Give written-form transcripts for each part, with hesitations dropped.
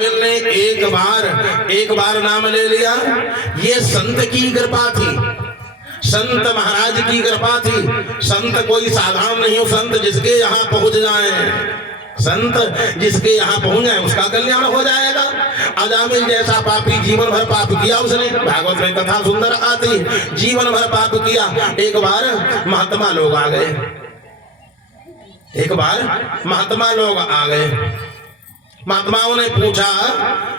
अजामिल ने एक बार नाम ले लिया। ये संत की कृपा थी, संत महाराज की कृपा थी। संत कोई साधारण नहीं हो, संत जिसके यहाँ पहुंच जाए, संत जिसके यहाँ पहुंच जाए उसका कल्याण हो जाएगा। अजामिल जैसा पापी जीवन भर पाप किया उसने, भागवत में कथा सुंदर आती, जीवन भर पाप किया। एक बार महात्मा लोग आ गए, एक बार महात्मा लोग आ गए। महात्माओं ने पूछा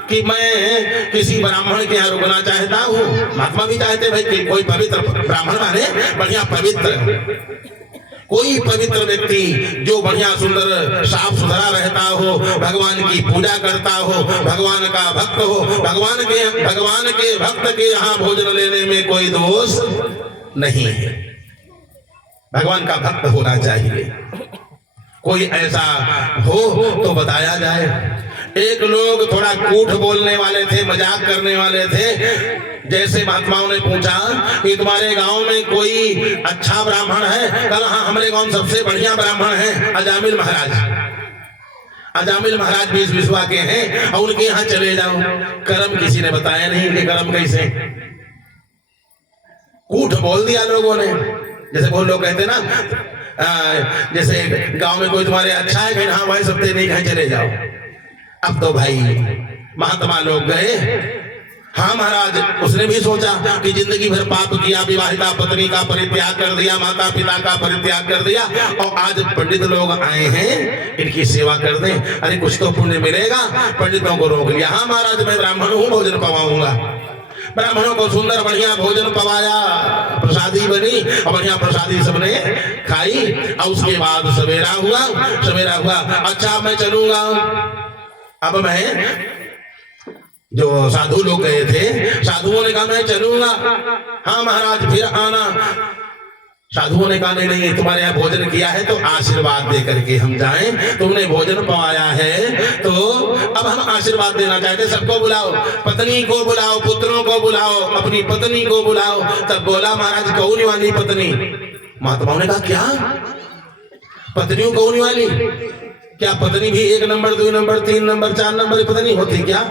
कि मैं किसी ब्राह्मण के यहाँ रुकना चाहता हूँ। महात्मा भी चाहते भाई कि कोई पवित्र ब्राह्मण माने बढ़िया पवित्र, कोई पवित्र व्यक्ति जो बढ़िया सुंदर साफ सुथरा रहता हो, भगवान की पूजा करता हो, भगवान का भक्त हो, भगवान के भक्त के यहाँ भोजन लेने में कोई दोष नहीं है। भगवान का भक्त होना चाहिए। कोई ऐसा हो तो बताया जाए। एक लोग थोड़ा कूट बोलने वाले थे, मजाक करने वाले थे। जैसे महात्माओं ने पूछा कि तुम्हारे गांव में कोई अच्छा ब्राह्मण है? कल हाँ, हमारे गांव में सबसे बढ़िया ब्राह्मण है अजामिल महाराज। अजामिल महाराज बीस विश्वा के हैं और उनके यहाँ चले जाओ। कर्म किसी ने बताया नहीं कि कर्म कैसे, कूट बोल दिया लोगों ने। जैसे वो लोग कहते ना, जैसे गांव में कोई तुम्हारे अच्छा है, कहीं हाँ भाई सबसे नहीं, कहीं चले जाओ। अब तो भाई महात्मा लोग गए। हाँ महाराज, उसने भी सोचा कि जिंदगी भर पाप किया, विवाहिता पत्नी का परित्याग कर दिया, माता पिता का परित्याग कर दिया, और आज पंडित लोग आए हैं, इनकी सेवा कर दें, अरे कुछ तो पुण्य मिलेगा। पंडितों को रोक लिया। हाँ महाराज, मैं ब्राह्मण हूँ, भोजन पवाऊंगा। ब्राह्मणों को सुंदर बढ़िया भोजन पवाया, प्रसादी बनी और बढ़िया प्रसादी सबने खाई। और उसके बाद सवेरा हुआ। अच्छा मैं चलूंगा। अब मैं, जो साधु लोग गए थे, साधुओं ने कहा मैं चलूंगा। हाँ महाराज फिर आना। साधुओं ने कहा नहीं, तुम्हारे यहाँ भोजन किया है तो आशीर्वाद दे करके हम जाएं। तुमने भोजन पवाया है तो अब हम आशीर्वाद देना चाहते। सबको बुलाओ, पत्नी को बुलाओ, पुत्रों को बुलाओ, अपनी पत्नी को बुलाओ। तब बोला महाराज कौन वाली पत्नी? महात्माओं ने कहा क्या पत्नियों कौन वाली? क्या पत्नी भी 1 नंबर 2 नंबर 3 नंबर 4 नंबर पत्नी होती क्या?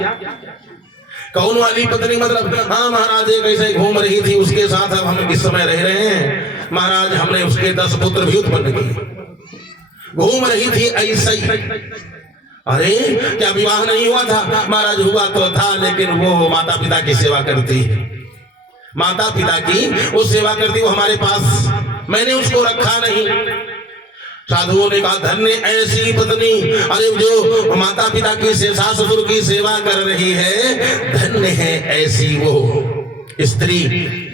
कौन वाली पत्नी मतलब? हाँ महाराज, एक ऐसे घूम रही थी, उसके साथ अब हम इस समय रह रहे हैं। महाराज हमने उसके 10 पुत्र भी उत्पन्न किए। घूम रही थी ऐसे ही। अरे क्या विवाह नहीं हुआ था? महाराज हुआ तो था, लेकिन वो माता पिता की सेवा करती, माता पिता की वो सेवा करती, वो हमारे पास, मैंने उसको रखा नहीं। साधुओं ने कहा धन्य ऐसी पत्नी, अरे जो माता पिता की सास ससुर की सेवा कर रही है, धन्य है ऐसी वो स्त्री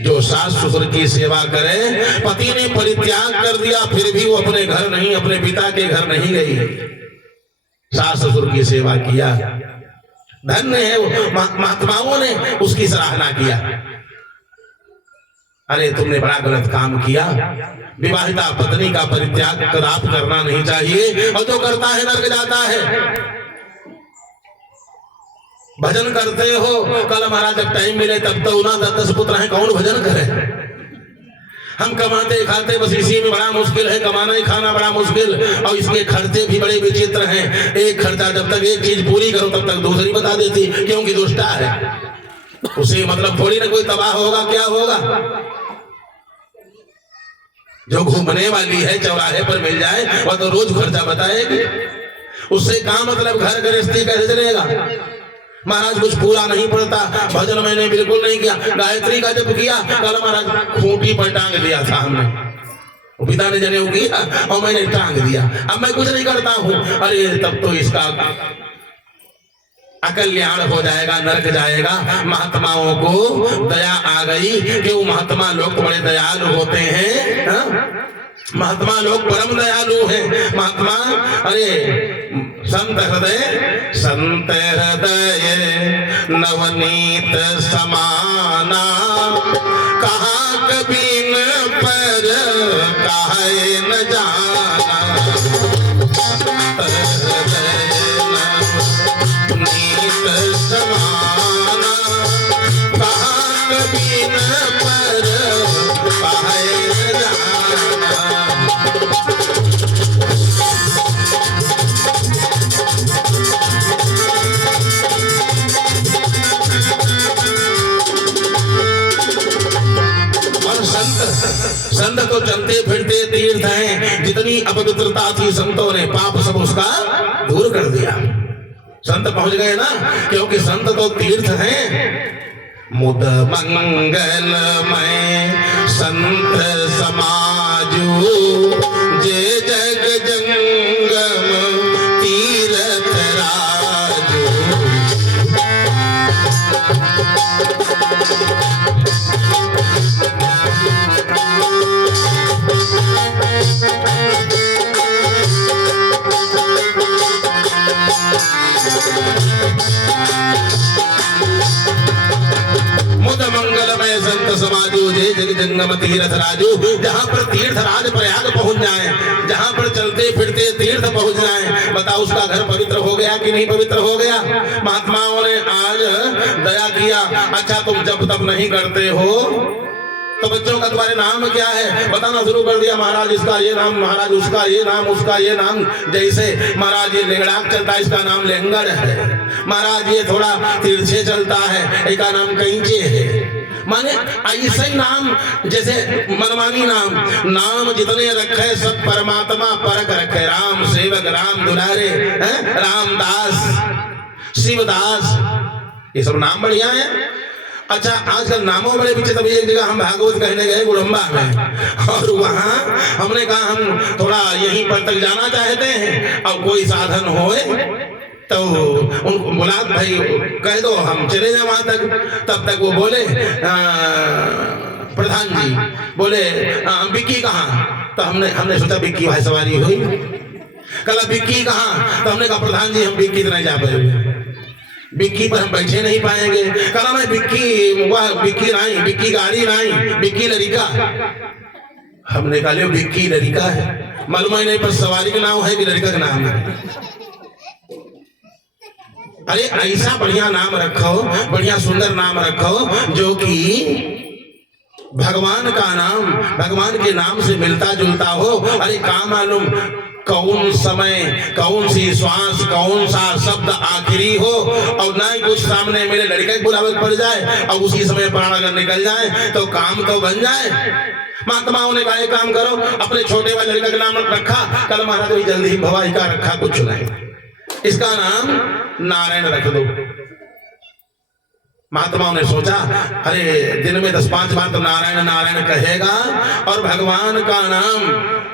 जो सास ससुर की सेवा करे। पति ने परित्याग कर दिया, फिर भी वो अपने घर नहीं, अपने पिता के घर नहीं गई, सास ससुर की सेवा किया। धन्य है वो। महात्माओं ने उसकी सराहना किया। अरे तुमने बड़ा गलत काम किया, विवाहिता पत्नी का परित्याग कदाप करना नहीं चाहिए, और जो करता है नरक जाता है। भजन करते हो, कल महाराज जब टाइम मिले तब तो 10 पुत्र हैं, कौन भजन करे? हम कमाते खाते बस इसी में बड़ा मुश्किल है, कमाना ही खाना बड़ा मुश्किल, और इसके खर्चे भी बड़े विचित्र हैं। एक खर्चा जब तक एक चीज पूरी करो तब तक दूसरी बता देती, क्योंकि दुष्टा है। उसे मतलब थोड़ी ना कोई तबाह होगा, क्या होगा? जो घूमने वाली है चौराहे पर मिल जाए वह तो रोज खर्चा बताएगी। उससे क्या मतलब घर गृहस्थी कैसे चलेगा? महाराज कुछ पूरा नहीं पड़ता, भजन मैंने बिल्कुल नहीं किया, गायत्री का जब किया, कल महाराज खूंटी पर टांग दिया था हमने, पिता ने जनेऊ किया और मैंने टांग दिया, अब मैं कुछ नहीं करता हूँ। अरे तब तो इसका अकल्याण हो जाएगा, नरक जाएगा। महात्माओं को दया आ गई कि वो महात्मा लोग बड़े दयालु होते हैं। महात्मा लोग परम दयालु हैं। महात्मा, अरे संत हृदय नवनीत समाना, कहाँ कभी न पर काहे न जाना। समाना, कहाँ कभी न पर काहे न जाना। चलते फिरते तीर्थ हैं, जितनी अपवित्रता थी संतों ने पाप सब उसका दूर कर दिया। संत पहुंच गए ना, क्योंकि संत तो तीर्थ हैं। मुद मंगलमय संत समाजू, जे जग जंगम तीरथ राजू। मुद मंगलमय संत समाजू, जे जग जंगम तीर्थ राजू। जहां पर तीर्थ राज प्रयाग पहुंच जाए, जहां पर चलते फिरते तीर्थ पहुंच जाए, बताओ उसका घर पवित्र हो गया कि नहीं पवित्र हो गया। महात्माओं ने आज दया किया। अच्छा तुम जब तब नहीं करते हो तो बच्चों का तुम्हारे नाम क्या है बताना शुरू कर दिया। महाराज इसका ये नाम, महाराज उसका ये नाम, उसका ये नाम। जैसे महाराज ये लेंगड़ाक चलता है, इसका नाम लेंगड़ है। महाराज ये थोड़ा तिरछे चलता है, इसका नाम कैंचे है। माने ऐसे ही नाम, जैसे मनमानी नाम जितने रखे सब परमात्मा परक रखे। राम सेवक, राम दुलारे, रामदास, शिवदास, ये सब नाम बढ़िया है। अच्छा आजकल नामों बड़े पीछे। तभी एक जगह हम भागवत कहने गए गुड़म्बा में, और वहां हमने कहा हम थोड़ा यहीं पर तक जाना चाहते हैं, और कोई साधन होए तो उनको बुला भाई कह दो हम चले जाए वहां तक। तब तक वो बोले प्रधान जी बोले बिक्की कहाँ। तो हमने सोचा बिक्की भाई सवारी हुई। कल बिक्की कहाँ। तो हमने कहा प्रधान जी हम बिक्की तो नहीं जा पाएंगे, बिक्की पर हम बैठे नहीं पाएंगे। कहा मैं बिक्की, वह बिक्की नहीं, बिक्की गाड़ी नहीं, बिक्की लड़िका। हमने कहा ले बिक्की लड़िका है, मालूम नहीं पर सवारी का नाम है कि लड़का का नाम है। अरे ऐसा बढ़िया नाम रखो, बढ़िया सुंदर नाम रखो जो कि भगवान का नाम, भगवान के नाम से मिलता जुलता हो। अरे का मालूम कौन समय, कौन सी श्वास, कौन सा शब्द आखिरी हो, और ना ही कुछ सामने मेरे लड़के बुलावे पड़ जाए और उसी समय प्राण अगर निकल जाए तो काम तो बन जाए। महात्माओं ने कहा काम करो, अपने छोटे वाले लड़का का नाम रखा। कल महाराज भी जल्दी ही भवाई का रखा, कुछ नहीं, इसका नाम नारायण रख दो। महात्माओं ने सोचा अरे दिन में 10-5 बार तो नारायण नारायण कहेगा, और भगवान का नाम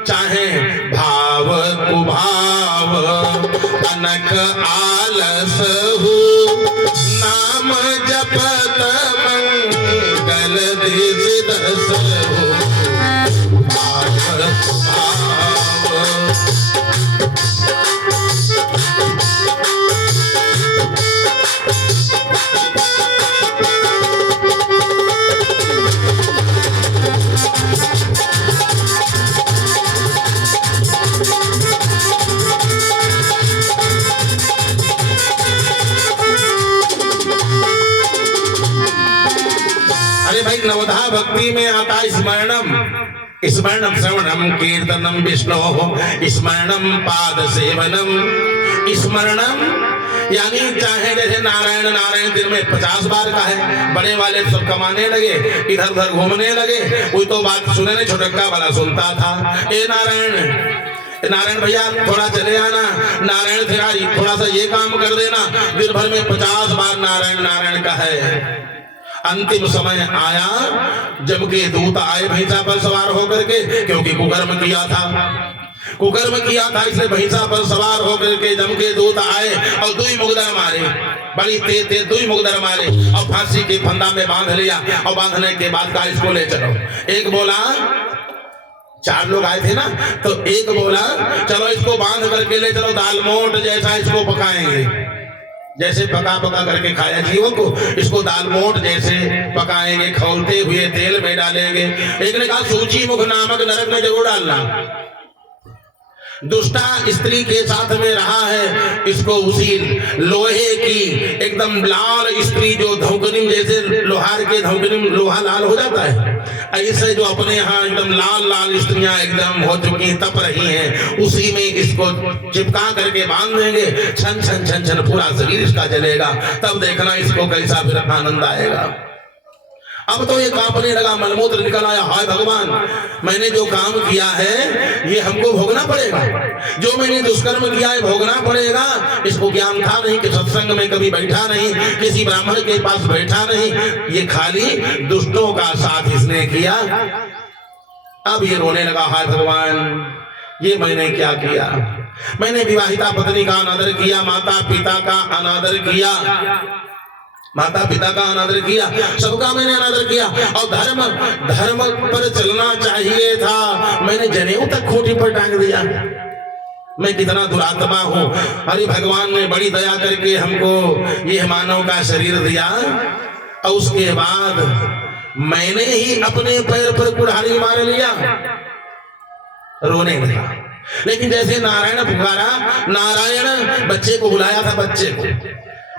चाहे भाव कुभाव अनक आलस हो, नाम जपत मंगल दिस दस हो, भाव कुभाव। भाई नवधा भक्ति में आता स्मरणम, स्मरणम श्रवणम कीर्तनम विष्णु, स्मरणम पाद सेवनम। स्मरणम यानी चाहे जैसे नारायण नारायण दिन में 50 बार का है, बड़े वाले सब कमाने लगे, इधर उधर घूमने लगे, कोई तो बात सुने नहीं, छोटका वाला सुनता था। ए नारायण, नारायण भैया थोड़ा चले आना, नारायण तेरा थोड़ा सा ये काम कर देना। दिन भर में 50 बार नारायण नारायण का है। अंतिम समय आया जब के दूत आए भैंसा पर सवार होकर के, क्योंकि कुकर्म किया था, कुकर्म किया था, इसलिए भैंसा पर सवार होकर के जम के दूत आए और दुई मुगदर मारे, बड़ी तेज दुई मुगदर मारे और फांसी के फंदा में बांध लिया। और बांधने के बाद कहा इसको ले चलो। एक बोला, 4 लोग आए थे ना, तो एक बोला चलो इसको बांध करके ले चलो, दाल मोट जैसा इसको पकाएंगे, जैसे पका पका करके खाया जीवों को, इसको दाल मोट जैसे पकाएंगे, खौलते हुए तेल में डालेंगे। एक ने कहा सूची मुख नामक नरक में जरूर डालना। दुष्टा स्त्री के साथ में रहा है, इसको उसी लोहे की एकदम लाल स्त्री, जो धौकनी जैसे लोहार के धौकनी लोहा लाल हो जाता है, ऐसे जो अपने यहाँ एकदम लाल लाल स्त्रियां एकदम हो चुकी तप रही हैं, उसी में इसको चिपका करके बांध देंगे। छन छन छन छन पूरा शरीर इसका जलेगा, तब देखना इसको कैसा फिर आनंद आएगा। अब तो ये कांपने लगा, मलमूत्र निकल आया, हाय भगवान मैंने जो काम किया है ये हमको भोगना पड़ेगा, जो मैंने दुष्कर्म किया है भोगना पड़ेगा। इसको ज्ञान था नहीं कि सत्संग में कभी बैठा नहीं, किसी ब्राह्मण के पास बैठा नहीं, ये खाली दुष्टों का साथ इसने किया। अब ये रोने लगा, हाय भगवान ये मैंने क्या किया, मैंने विवाहिता पत्नी का अनादर किया, माता पिता का अनादर किया, माता पिता का अनादर किया, सबका मैंने अनादर किया। और धर्म पर चलना चाहिए था, मैंने जनेऊ तक खूंटी पर टांग दिया। मैं कितना दुरात्मा हूँ। अरे भगवान ने बड़ी दया करके हमको ये मानव का शरीर दिया और उसके बाद मैंने ही अपने पैर पर कुल्हाड़ी मार लिया। रोने लगा। लेकिन जैसे नारायण पुकारा, नारायण बच्चे को बुलाया था, बच्चे को,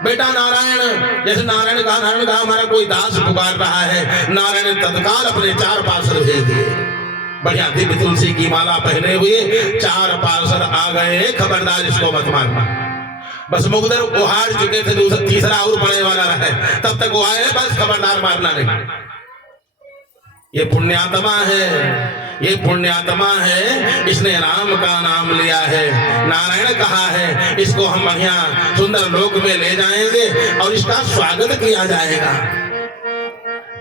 बेटा नारायण, जैसे नारायण कहा हमारा कोई दास पुकार रहा है, नारायण तत्काल अपने 4 पार्षद भेज दिए। बढ़िया दिव्य तुलसी की माला पहने हुए 4 पार्षद आ गए, खबरदार इसको मत मारना। बस मुगदर उहाड़ चुके थे, दूसरा तीसरा और पड़े वाला रहा है, तब तक वो आए, बस खबरदार मारना नहीं। ये पुण्यात्मा है, ये पुण्यात्मा है, इसने राम का नाम लिया है, नारायण कहा है, इसको हम बढ़िया सुंदर लोक में ले जाएंगे और इसका स्वागत किया जाएगा।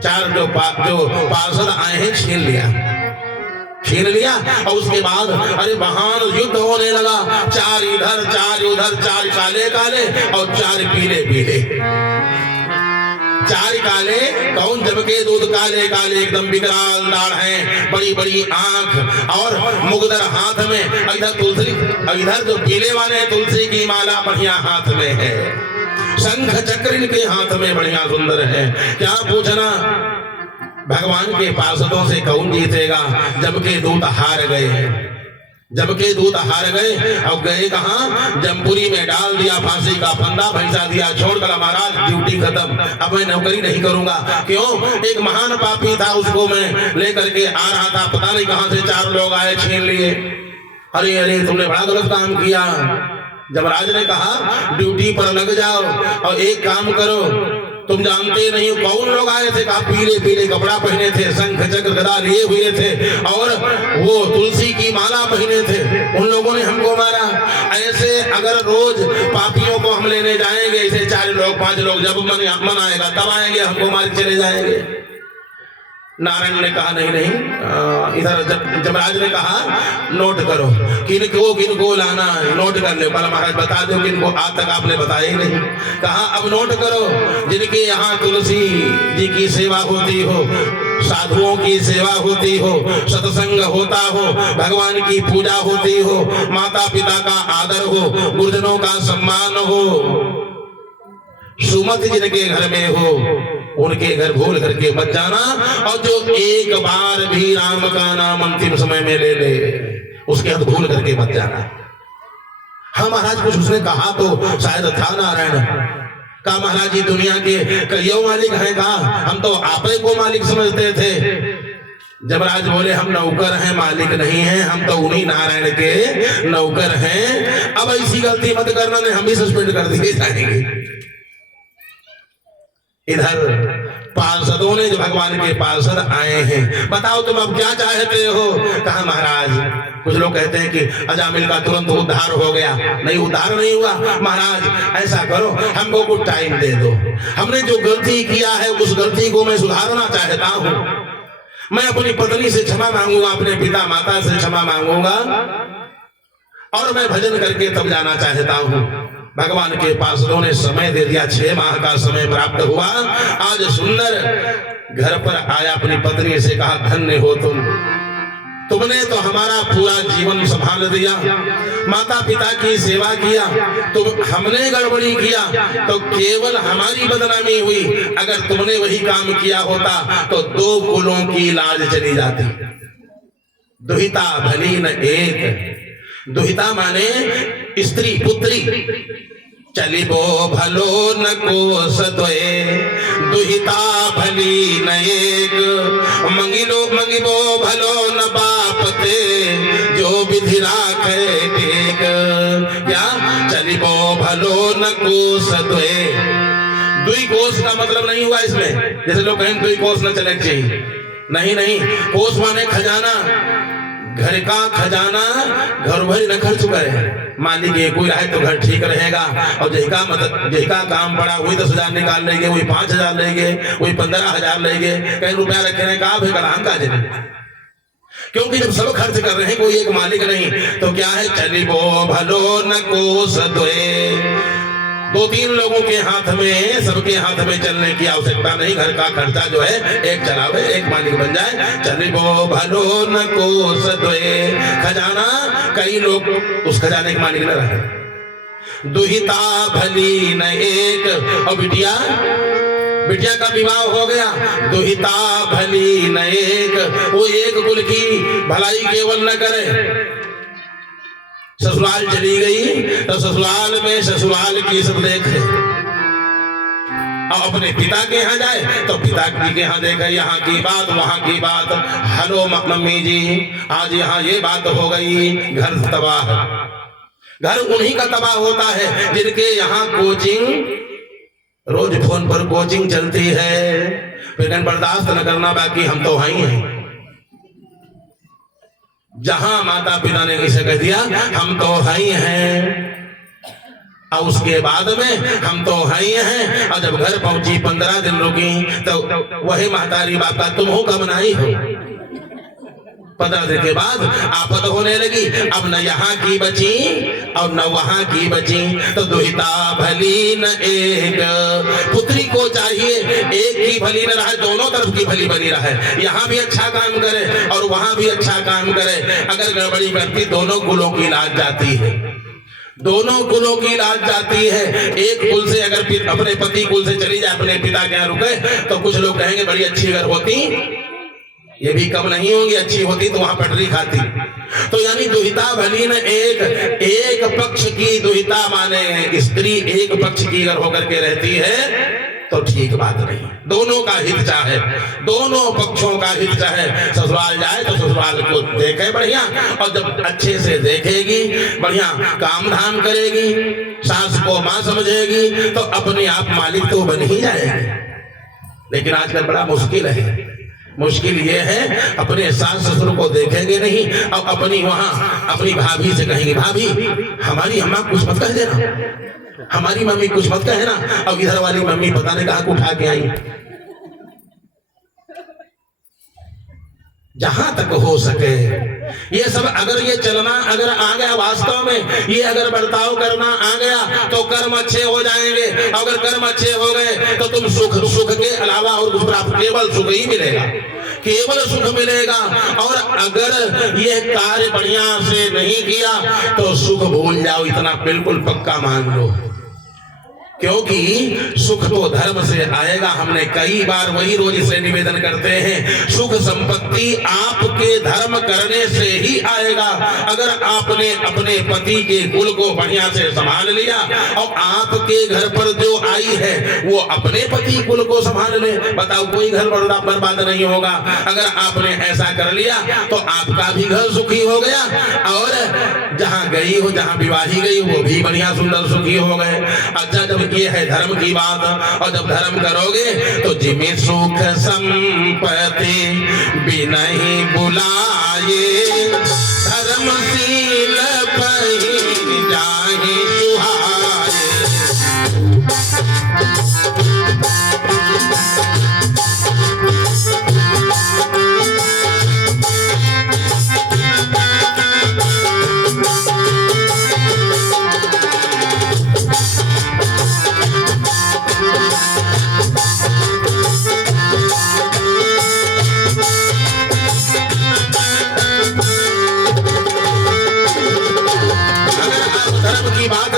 4 जो पार्षद आए हैं छीन लिया और उसके बाद अरे महान युद्ध होने लगा। 4 इधर 4 उधर, 4 काले काले और 4 पीले पीले। 4 काले कौन, जब के दूध काले काले एकदम विकराल दाढ़ हैं, बड़ी बड़ी आंख और मुगदर हाथ में, इधर तुलसी, इधर जो पीले वाले तुलसी की माला बढ़िया हाथ में है, शंख चक्र इनके हाथ में बढ़िया सुंदर है। क्या पूछना, भगवान के पार्षदों से कौन जीतेगा, जबकि दूत हार गए हैं, जबकि दूत हार गए और गए कहां, जमपुरी में डाल दिया फांसी का फंदा, भैंसा दिया छोड़कर, महाराज ड्यूटी खत्म, अब मैं नौकरी नहीं करूंगा। क्यों, एक महान पापी था, उसको मैं लेकर के आ रहा था, पता नहीं कहां से 4 लोग आए, छीन लिए। अरे अरे तुमने बड़ा गलत काम किया। जमराज ने कहा ड्यूटी पर लग जाओ और एक काम करो, तुम जानते नहीं कौन लोग आए थे, कहा पीले पीले कपड़ा पहने थे, शंख चक्र गदा लिए हुए थे और वो तुलसी की माला पहने थे, उन लोगों ने हमको मारा। ऐसे अगर रोज पापियों को हम लेने जाएंगे, ऐसे 4 लोग 5 लोग, जब मन आएगा तब आएंगे, हमको मार चले जाएंगे। नारायण ने कहा नहीं नहीं, इधर जमराज ने कहा नोट करो, किनको लाना है, नोट कर ले। बोला महाराज बता दो किनको, आज तक आपने बताया ही नहीं। कहा अब नोट करो, जिनके यहाँ तुलसी जी की सेवा होती हो, साधुओं की सेवा होती हो, सत्संग होता हो, भगवान की पूजा होती हो, माता पिता का आदर हो, गुरुजनों का सम्मान हो, सुमति जिनके घर में हो, उनके घर भूल करके मत जाना। और जो एक बार भी राम का नाम अंतिम समय में ले ले, उसके हाथ भूल करके मत जाना। हाँ महाराज, कुछ उसने कहा तो शायद था नारायण। कहा महाराज जी दुनिया के कईयों मालिक हैं, कहा हम तो आप ही को मालिक समझते थे। जमराज बोले हम नौकर हैं, मालिक नहीं हैं, हम तो उन्हीं नारायण के नौकर हैं। अब ऐसी गलती मत करना, नहीं हम ही सस्पेंड कर दिए जाएंगे। इधर पार्षदों ने, जो भगवान के पार्षद आए हैं, बताओ तुम अब क्या चाहते हो। कहा महाराज, कुछ लोग कहते हैं कि अजामिल का तुरंत उद्धार हो गया, नहीं उद्धार नहीं हुआ। महाराज ऐसा करो, हमको कुछ टाइम दे दो, हमने जो गलती किया है उस गलती को मैं सुधारना चाहता हूँ। मैं अपनी पत्नी से क्षमा मांगूंगा, अपने पिता माता से क्षमा मांगूंगा और मैं भजन करके तब जाना चाहता हूँ। भगवान के पार्षदों ने समय दे दिया, 6 माह का समय प्राप्त हुआ। आज सुंदर घर पर आया, अपनी पत्नी से कहा धन्य हो तुमने तो हमारा पूरा जीवन संभाल दिया, माता पिता की सेवा किया, तो हमने गड़बड़ी किया तो केवल हमारी बदनामी हुई। अगर तुमने वही काम किया होता तो 2 कुलों की लाज चली जाती। दुहिता भली न एक, दुहिता माने स्त्री पुत्री, चलिबो भलो न को सतोए, दुहिता भली न एक, मंगिबो भलो न बाप ते, जो विधि राखे टेक। क्या चलिबो भलो न को सतोए, दुई कोस का मतलब नहीं हुआ इसमें, जैसे लोग कहें दुई कोस न चले चाहिए, नहीं नहीं, कोस माने खजाना, घर का खजाना घर भर न खर्च करे। मालिक ये कोई रहे तो घर ठीक रहेगा, और जहिका मतलब जहिका काम पड़ा वही 10,000 निकाल लेंगे, वही 5,000 लेंगे, वही 15,000 लेंगे, कहीं रुपया रखे का कलाम का जने। क्योंकि जब सब खर्च कर रहे हैं, कोई एक मालिक नहीं, तो क्या है, चली वो भलो न कोस दोए। 2-3 लोगों के हाथ में, सबके हाथ में चलने की आवश्यकता नहीं, घर का खर्चा जो है एक चलावे, एक मालिक बन जाए। चली वो भलो न कोस दोए। खजाना, कई लोग उस खजाने के मालिक न रहे। दुहिता भली न एक, और बिटिया का विवाह हो गया, दुहिता भली न एक, वो एक कुल की भलाई केवल न करे। ससुराल चली गई तो ससुराल में ससुराल की सब देखे, और अपने पिता के यहाँ जाए तो पिता के यहाँ देखे, यहाँ की बात वहां की बात। हेलो मम्मी जी, आज यहाँ ये बात हो गई, घर तबाह। घर उन्हीं का तबाह होता है जिनके यहाँ कोचिंग, रोज फोन पर कोचिंग चलती है, फिर बर्दाश्त न करना, बाकी हम तो वहीं हैं। जहां माता पिता ने इसे कह दिया हम तो वहीं हैं, और उसके बाद में हम तो वहीं हैं, और जब घर पहुंची 15 दिन रुकी तो वही महतारी बाप का तुम हो कब नहीं हो। 15 दिन के बाद आफत होने लगी, अब न यहाँ की बची और न वहां की बची। तो दुहिता भली न एक, पुत्री को चाहिए एक की भली न रहे, दोनों तरफ की भली बनी रहे, यहाँ भी अच्छा काम करे और वहां भी अच्छा काम करे। अगर गड़बड़ी करती, दोनों कुलों की लाज जाती है, दोनों कुलों की लाज जाती है। एक कुल से अगर अपने पति कुल से चली जाए, अपने पिता के यहाँ रुके, तो कुछ लोग कहेंगे बड़ी अच्छी अगर होती, ये भी कम नहीं होगी, अच्छी होती तो वहां पटरी खाती। तो यानी दुहिता भली न एक, एक पक्ष की दुहिता माने स्त्री एक पक्ष की अगर होकर के रहती है तो ठीक बात नहीं, दोनों का हित चाहे, दोनों पक्षों का हित चाहे। ससुराल जाए तो ससुराल को देखे बढ़िया, और जब अच्छे से देखेगी, बढ़िया काम धाम करेगी, सास को मां समझेगी, तो अपने आप मालिक तो बन ही जाएगी। लेकिन आजकल बड़ा मुश्किल है, मुश्किल ये है अपने सास ससुर को देखेंगे नहीं, और अपनी वहां अपनी भाभी से कहेंगे भाभी हमारी अम्मा कुछ मत कह देना, हमारी मम्मी कुछ मत कहे ना, और इधर वाली मम्मी पता नहीं कहां को उठा के आई। जहां तक हो सके ये सब अगर ये चलना अगर आ गया, वास्तव में ये अगर बर्ताव करना आ गया तो कर्म अच्छे हो जाएंगे। अगर कर्म अच्छे हो गए तो तुम सुख के अलावा और कुछ प्राप्त, केवल सुख ही मिलेगा, केवल सुख मिलेगा। और अगर ये कार्य बढ़िया से नहीं किया तो सुख भूल जाओ, इतना बिल्कुल पक्का मान लो, क्योंकि सुख तो धर्म से आएगा। हमने कई बार वही रोज से निवेदन करते हैं, सुख संपत्ति आपके धर्म करने से ही आएगा। अगर आपने अपने पति के कुल को बढ़िया से संभाल लिया और आपके घर पर जो आई है वो अपने पति कुल को संभाल ले, बताओ कोई घर बर्बाद नहीं होगा। अगर आपने ऐसा कर लिया तो आपका भी घर सुखी हो गया, और जहां गई हो, जहां विवाही गई वो भी बढ़िया सुंदर सुखी हो गए। अच्छा, जब ये है धर्म की बात, और जब धर्म करोगे तो जिमे सुख संपत्ति बिना ही बुलाए, धर्मशील पही जाहि सुहाए।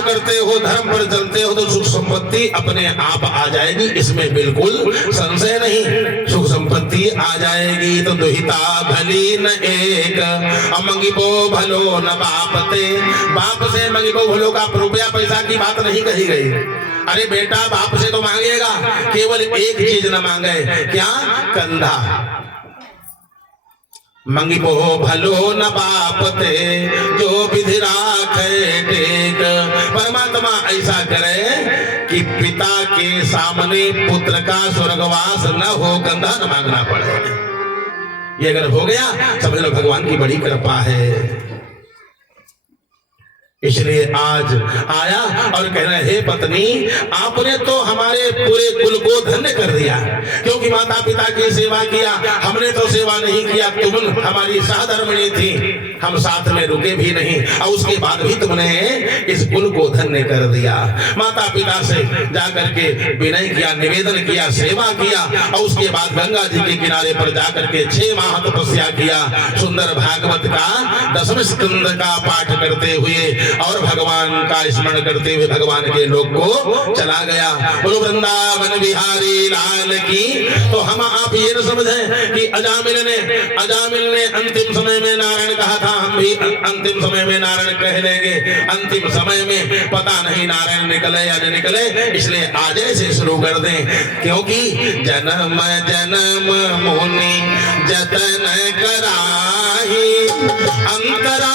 करते हो, धर्म पर चलते हो तो सुख संपत्ति अपने आप आ जाएगी, इसमें बिल्कुल संशय नहीं, सुख संपत्ति आ जाएगी। तो दुहिता भली न एक, मंगिबो भलो न बापते, बाप से मंगिबो भलो का रुपया पैसा की बात नहीं कही गई। अरे बेटा बाप से तो मांगेगा, केवल एक चीज न मांगे, क्या? कंधा। मंगिबो भलो न बापते जो विधि राखे टेक। परमात्मा ऐसा करे कि पिता के सामने पुत्र का स्वर्गवास न हो, गंधा न मांगना पड़े। ये अगर हो गया समझ लो भगवान की बड़ी कृपा है। इसलिए आज आया और कह रहे, हे पत्नी, आपने तो हमारे पूरे कुल को धन्य कर दिया, क्योंकि माता पिता की सेवा किया, हमने तो सेवा नहीं किया। तुम हमारी सहधर्मिणी थी, हम साथ में रुके भी नहीं, और उसके बाद भी तुमने इस कुल को धन्य कर दिया। माता पिता से जाकर के विनय किया, निवेदन किया, सेवा किया, और उसके बाद गंगा जी के किनारे पर जाकर के 6 माह तपस्या किया। सुंदर भागवत का 10वें स्कंद का पाठ करते हुए और भगवान का स्मरण करते हुए भगवान के लोक को चला गया। बोलो वृंदावन बिहारी लाल की। तो हम आप ये न समझें कि अजामिल ने अंतिम समय में नारायण कहा था, हम भी अंतिम समय में नारायण कह लेंगे। अंतिम समय में पता नहीं नारायण निकले या न निकले, इसलिए आज से शुरू कर दें, क्योंकि जन्म जन्म मुनि जतन कराही अंतरा